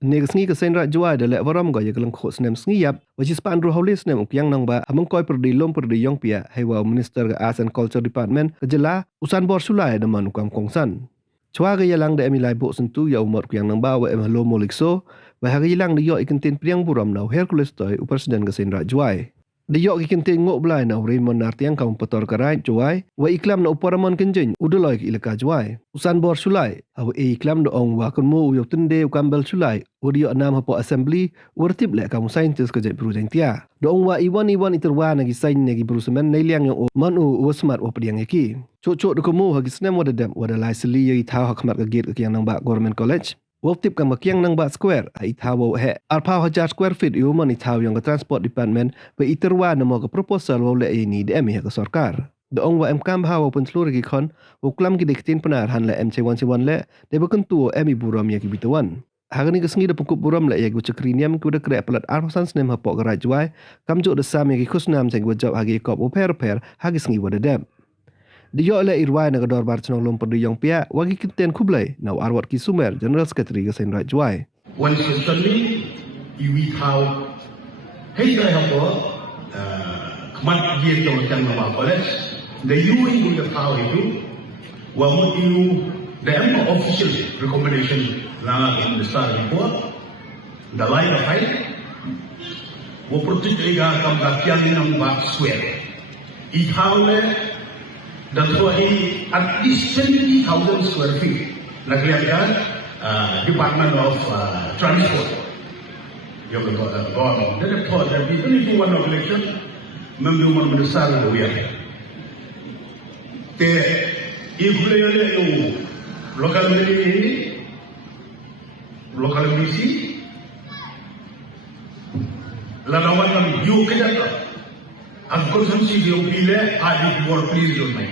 Negas ngi kasen ra jua de le waram ga yaglang kho snem sngi yap which is pandro haulis nem ukyang nang ba among koi perdi lom perdi yong pia hewa minister ga arts and culture department ka jela usan bor sulai de man ukam kongsan chwa ga yalang de emilai bo sentu ya umur kyang nang ba wa em halo molikso wa ha ga yalang de yo ikentin priang buram nau hercules toy u president ga sen ra juai de yo ikentin ngok blai nau Raymond Nartiang kaum petor karai juai wa iklam na uparamon kenjin udoloi ki ilaka juai usan bor sulai aw e iklam do ong wa kunmu yo tunde ukambel sulai Udio anam hapo assembly urtip le kamu scientist ke jepru jengtia. Doong wa iwan iterwa nagi sain nagi berusemen nailiang yang manu smart wa pediang yaki. Cok do kamu hagi snem wada dem wada lai seli yi tau hakmat ke gate ke yang nang ba government college. Woptip kam kiang nang ba square ai tau he alpa hajar square feet yu mani tau yang ke transport department pe iterwa namo ke proposal wa le ini de emi ke sarkar. Doong wa MKM hawa pun seluruh gi kon uklam gi diktin penar han le MC1 le de bekentu emi buram yaki bitawan. Hari ni kesengi da pungkup buram la ya gu cekriniam ku da krek pelat arpasan snem hapok gerai juai kamjuk da sam yang kusnam jeng wajab hagi kop uper hagi sengi wada deb. Di yo le irwai na gador bar cenong lom perdi yong pia wagi kiten kublai nau arwat ki sumer general secretary ga sen rai juai. One certainly iwi thao hei dai hapo kmat ye to kan ma college the UI in the thao itu wa mo iu the official recommendation Langa in the start report, the line of height, wo pertiga kam dakian ng back square. Ihaule that he at least 70,000 square feet. Nagliakan Department of Transport. Yung government. They thought that even if you want an election, member man besar lo ya. Te ihaule yung local media local misi lalawan kami yu kaya ka ang konsumsi yung pile adi war please yung may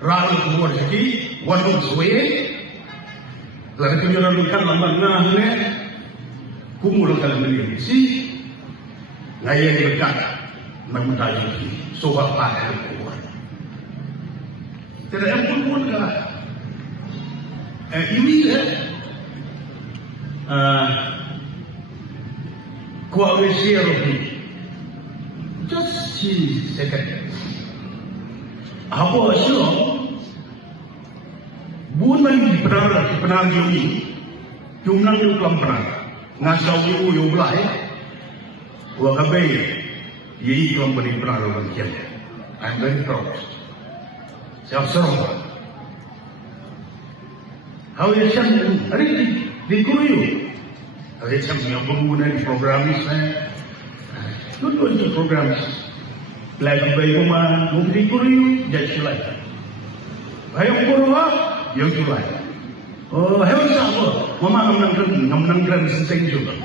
raro kumor siki wanong suwe lagi tunjuran lukan lamang na hane kumulong kalang misi ngayon dekat nagmutayo sobat pakai kumor tidak yang pun ka ini koalisi Eropa just second apa sih bukan di penang ini jumlah yang kelam penang ngasau yang belai wakabai yai kelam beri penang orang kian I'm very proud siap serong how is it hari di kuyu ada yang penggunaan program saya, tujuan program lagi bayi rumah mungkin kuriu jadi sulai, bayi kurua yang sulai, oh hewan siapa, mama ngamnang senteng juga,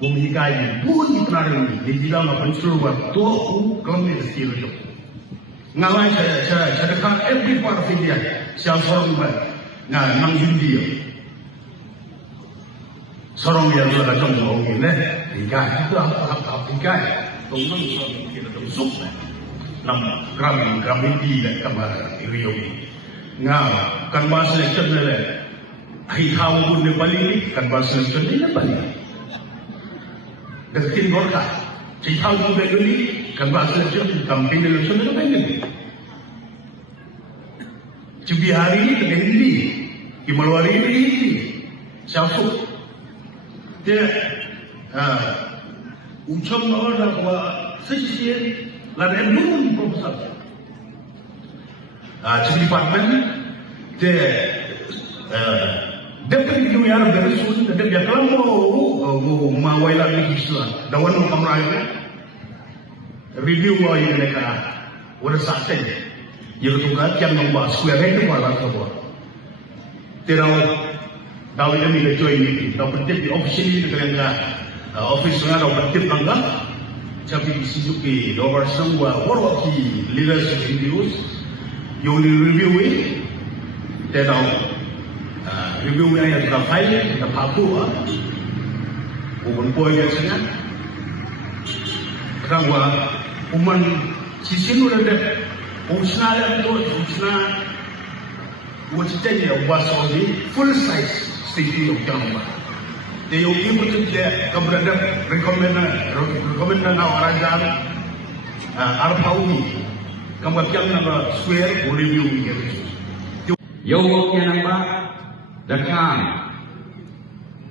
bumi kayu pun pernah di dalam apa seluruh tuh kelamnya kecil juga, ngalai saya dekat every part of India, saya sorong nang India. Sorong yang luar jom orang ini, ikan itu apa ikan? Tunggu kita tusuk, gram ini dan kamar iriu ini. Ngau kan bahasa lekcur ni, hitam pun ni balik, kan bahasa lekcur ni balik. Dekin gorka, hitam pun ni, kan bahasa lekcur tampil lekcur ni balik. Cubi hari ini dengan Hindi, Himalwari ini Hindi, Syafuk. Dia ucap orang bahwa sekian lada belum proposal. Jadi department dia dapat dijual dari sini. Dia kalau mau wailan lagi Islam, dawan kamera review ini mereka udah sakit. Yang tukar yang membahas square itu malah sebab tidak. Daw ini le join meeting, daw bertip di officially dengan office nga daw bertip nangga, tapi Suzuki daw bersama warwaki leaders individuals, yung review ini, daw review yang kita file, kita paku, bukan poin yang sangat, kerana uman sisi nula deh, usna yang tu usna, wajibnya was only full size. safety of Jamba. They will be able to get recommend na orajan arpauni kambakyang na square review gitu. Yung wakya nang ba dakhan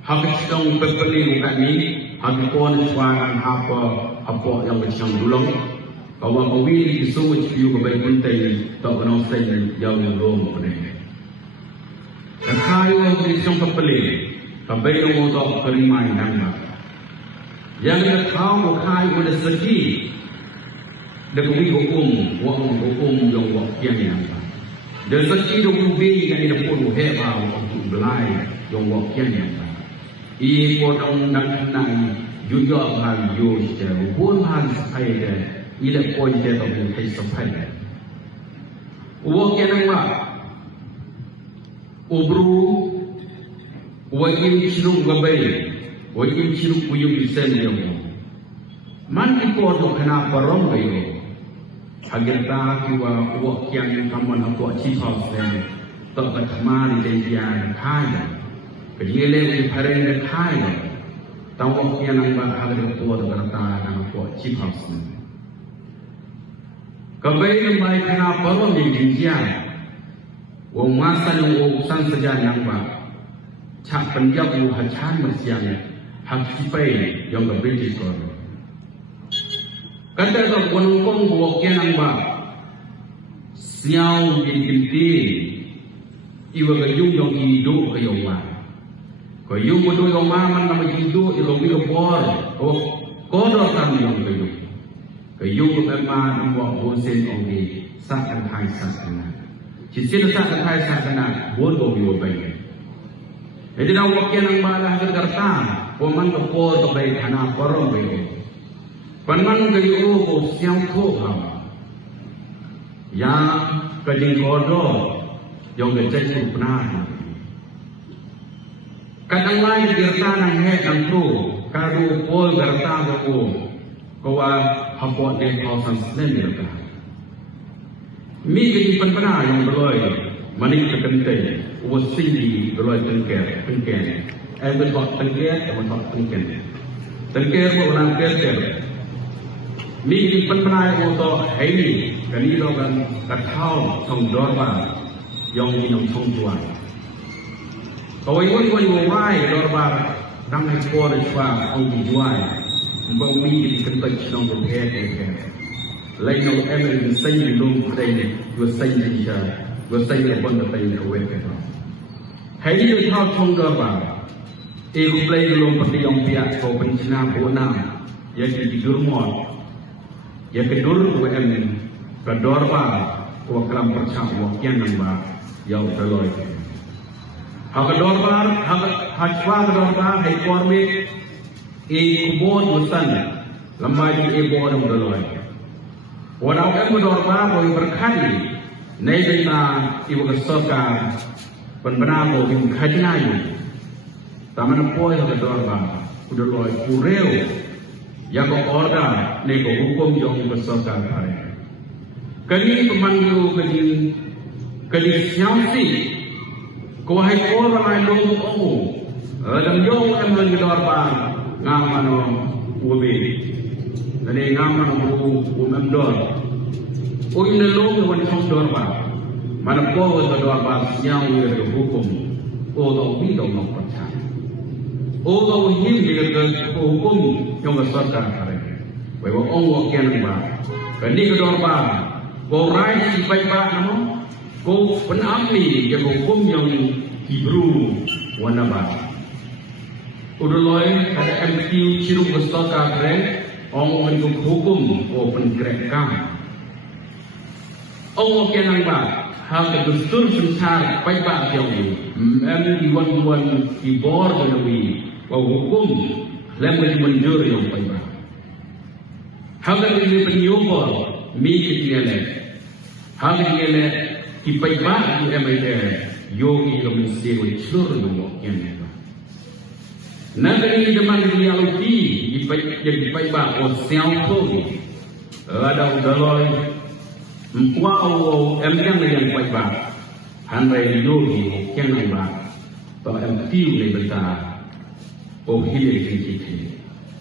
habis tong pepeli bukan ni habis pon suaran apa yang macam dulung kawan kawi di semua ciu kebaik penting tak kena saya jauh yang rom ni. Dakhan yang di tong pepeli kebaik yang tak kerimai nang yang tahu kai udah sedih dekat hukum yang wakya ni nang. Dan sekali ubi yang ini pun hebat untuk belai yang wakil yang ini pun nak juga hal jujur pun hal sepai dah ini pun dia tak boleh sepai dah wakil yang ubru wakil ciruk gabai wakil ciruk uyum isen yang man ikut kenapa orang bayu agar tak kiwa wakil yang kamu nak buat cipau sen tak berkemari dengan kaya kejilan di pareng kaya tahu wakil yang agar buat berkata nak buat cipau sen kebaik baik kenapa orang yang jian wong masa yang urusan sejarah yang cak penjab hacan bersiang hak cipai yang berbeza kau. Kata tak konong wakil nang ba siaw ginti iwa gayung yang hidup kayo wa kayong mo yung man na maghidup ilo mi bor o kodo tam yung kayong mo man ang wa bosen ong di sa kan thai sa kana chisin sa kan thai sa kana bon go yo bay jadi na wakil nang ba la garta o man ko to bay kana porong bay Panman kayu ko siyang ko yang kajing kodo yang gejek pernah kadang lain gerta nang he nang tu karu pol gerta ko kawa hapot de kausan senen gerta mi gejek pernah yang berloi manik terkente wasing di berloi tengker betot tengker orang tengkerมีปัญหาโตไอ้นี่กันนี้เรากันกระเท้าท่องดอร์บ้ายองมีน้องท่องตัวเอาไว้วันไหวดอร์บ้าดังให้พอได้ช่วยเอาดีด้วยบ่มีกันตัดน้องประเภทเองเลยน้องเอ็มเป็นสิ่งที่ลงไปเนี่ยว่าสิ่งที่จะว่าสิ่งที่บนตัวเองเอาไว้กันให้ดีเท่าท่องดอร์บ้าเอกเพลย์ลงปฏิยมเปียโตเป็นชนะโบนาอย่างที่ดูหมดyang kedua UMN kedorba program percaya wakian namba yang terloi. Hak kedorba hak kedorba hai korme kubon usan lambai kubon yang terloi. Walau kedorba boleh berkali naibina ibu kesokan penbenamu yang khajnayu taman poi kedorba udah loi kureu yang order nego hukum yang bersokan hari. Kali pemandu kali siamsi, kau hai orang lain lomu omu, dalam jauh emang di luar bang, ngamano ubi, jadi ngamano umemdor, uin lomu wanita luar bang, mana kau itu luar bang siang itu hukum, atau bidang nak percaya. Orang ini dengan hukum yang besarkan hari. Bahawa orang wakil nama, kini kedua bang, kau raih si baik nama, kau penampi yang hukum yang Hebrew wana bang. Udah loy ada MQ ciru besarkan hari, orang untuk hukum kau pengerekam. Orang wakil nama, hal kedustur sengsara baik bang yang ini, iwan ibor dengan hukum lembaga menjur yang baik. Hal ini penyumbor mikirnya, hal ini kipai di MIT yogi yang mesti seluruh yang ada. Nanti zaman dia lupi kipai bah siang tu ada udaloi empau yang baik bah handai yogi yang baik. to em tiu le bata o hi le ki ki